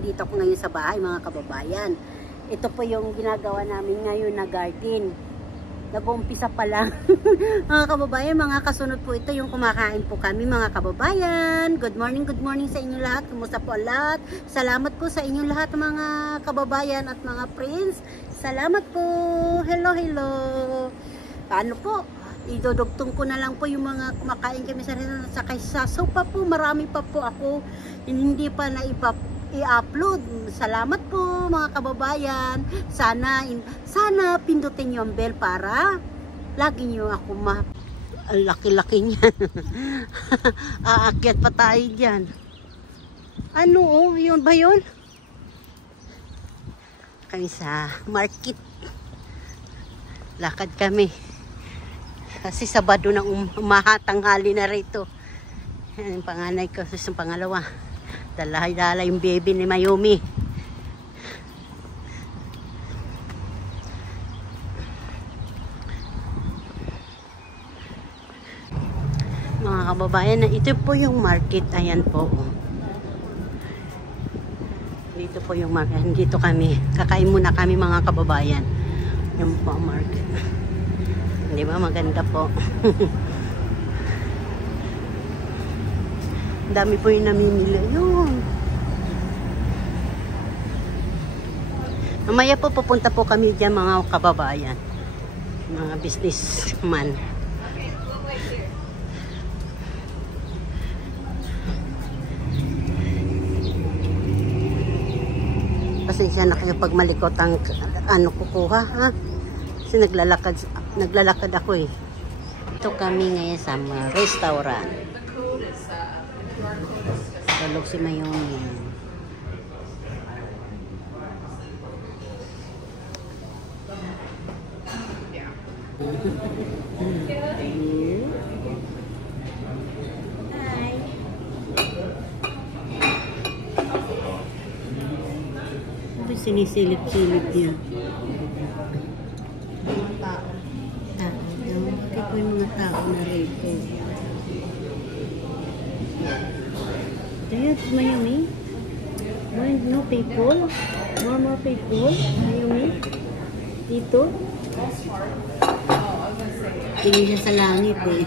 nandito ako ngayon sa bahay, mga kababayan. Ito po yung ginagawa namin ngayon na garden. Nag-uumpisa pa lang. Mga kababayan, mga kasunod po ito yung kumakain po kami, mga kababayan. Good morning sa inyo lahat. Kumusta po lahat? Salamat po sa inyo lahat, mga kababayan at mga friends. Salamat po. Hello. Paano po? Idodugtong ko na lang po yung mga kumakain kami sa restaurant. Sa sasaw pa po, marami pa po ako. Hindi pa na i-upload. Salamat po, mga kababayan. Sana pindutin yung bell para lagi nyo ako laki-laki niyan. Aakyat pa tayo dyan. Ano, yun ba yun? Kami sa market. Lakad kami. Kasi Sabado nang umahatanghali na rito. Yan yung panganay ko. Yung pangalawa. Dala yung baby ni Mayumi. Mga kababayan, ito po yung market. Ayan po. Dito po yung market. Dito kami. Kakain muna kami, mga kababayan. Yan po ang market. Di ba? Maganda po. Dami po yung namimili. Yun. Mamaya po pupunta po kami dyan, mga kababayan. Mga businessman. Pasensya na kayo pag malikot ang kukuha, ha? Kasi naglalakad ako eh. Ito kami ngayon sa restaurant. Tulog si Mayumi. Hi. Sinisilip-silip niya. Bakit po yung mga tao na rito? Dad, Mayumi? No people? More people? Mayumi? Dito? Tingin siya sa langit eh.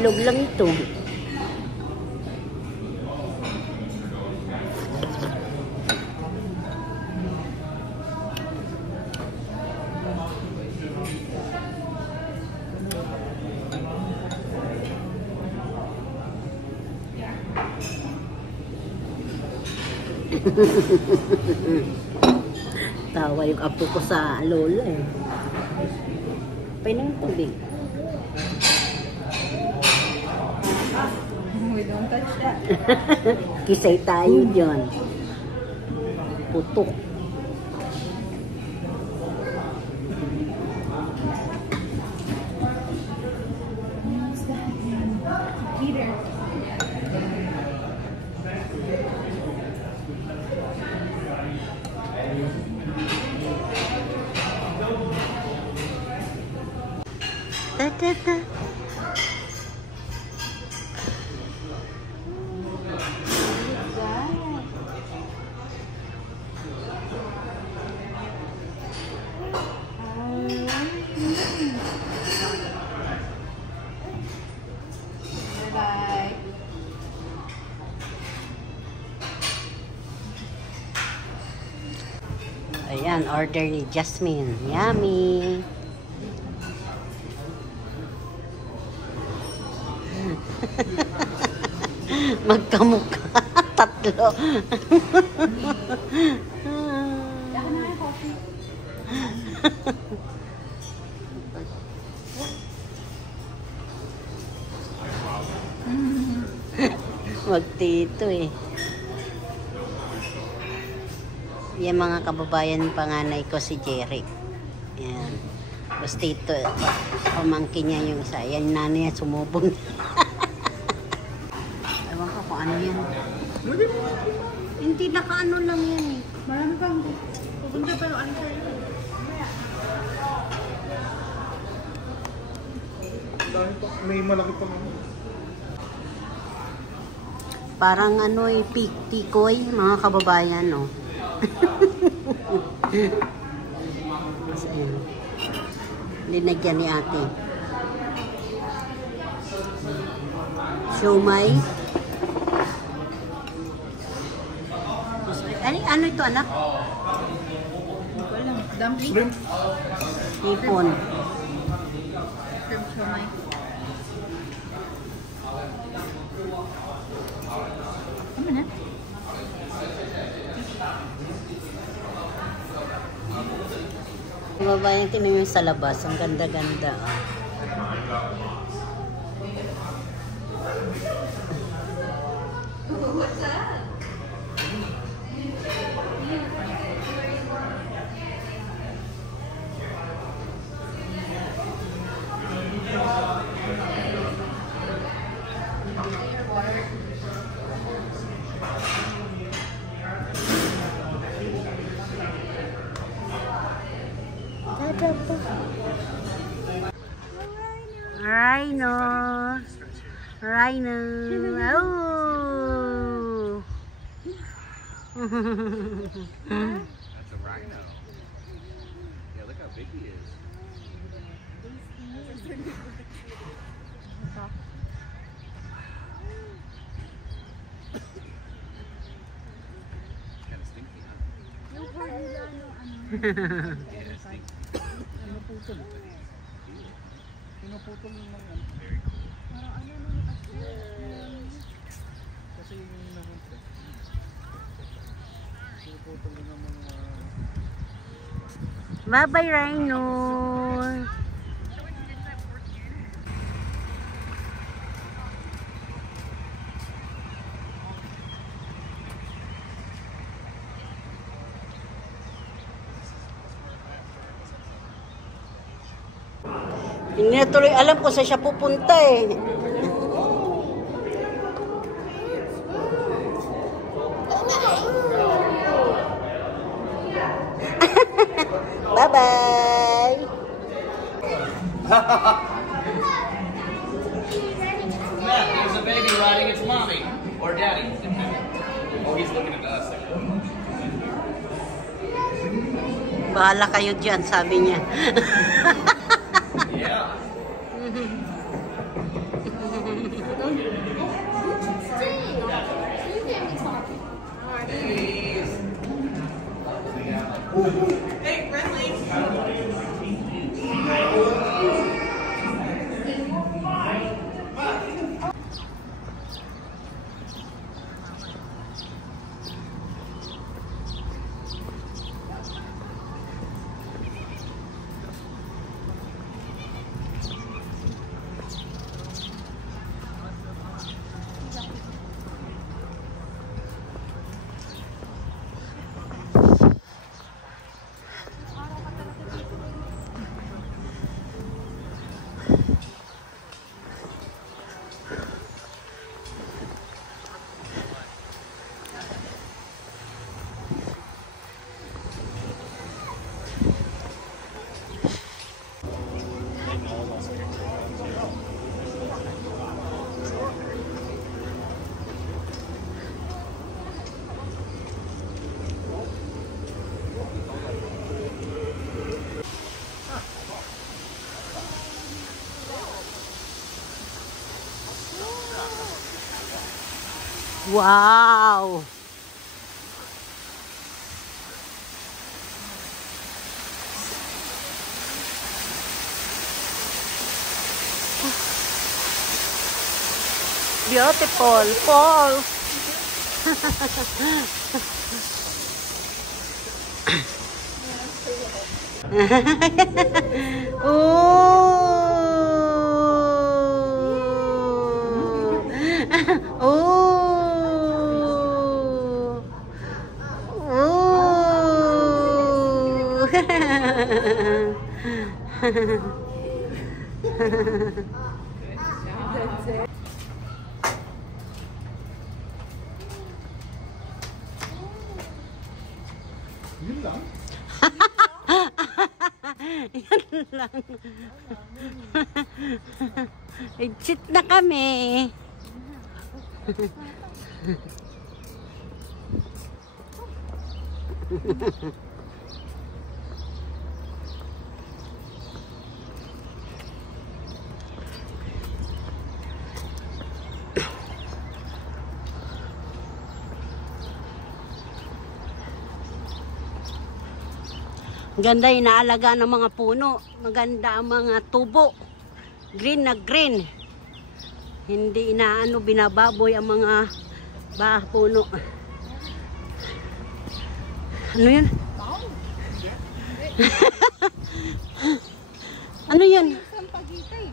Itlog lang ito. Tawa yung apo ko sa lola eh. Painom tubig. We don't touch that. Kisay tayo dyan. Putok. Peter. Ta-ta-ta. Bye. Ayan, order ni Jasmine. Yummy! Magkamukha. Tatlo. Magtito eh. Yan mga kababayan, panganay ko si Jerry. Yan. Basta ito, pamangkin niya yung isa. Yan, nanay niya sumubong. Ewan ko kung ano yan. Hindi, naka-ano lang yan eh. Marami pang pupunta pa yung answer. May malaki pa naman. Parang ano eh, tikoy, mga kababayan, no? Ayan. Linagyan ni ate. Siomay. Ano ito, anak? Hindi ko alam. Dumpling? Shrimp. Hipon. Shrimp siomay. Ano na? Babayan, tingnan nyo sa labas. Ang ganda-ganda. What's that? Rhino. Rhino. Oh. That's a rhino. Yeah, look how big he is. Kind of stinky, huh? Yeah, stinky. Pinuputol ng mga very cool. Kasi yung nahunta. Pinuputol ng mga... Bye-bye, Rhino. Hindi na tuloy alam kung saan siya pupunta eh. Bye-bye! There's a baby riding its mommy or daddy. Oh, he's looking at us. Bahala kayo dyan, sabi niya. Yeah. Hey, friendly. Wow! Beautiful falls. Oh. Oh. Yun lang. Yan lang. Exit na kami. Ganda yung naalaga ng mga puno. Maganda ang mga tubo. Green na green. Hindi inaano, binababoy ang mga puno. Ano yun? Ano yun? Sampagita eh.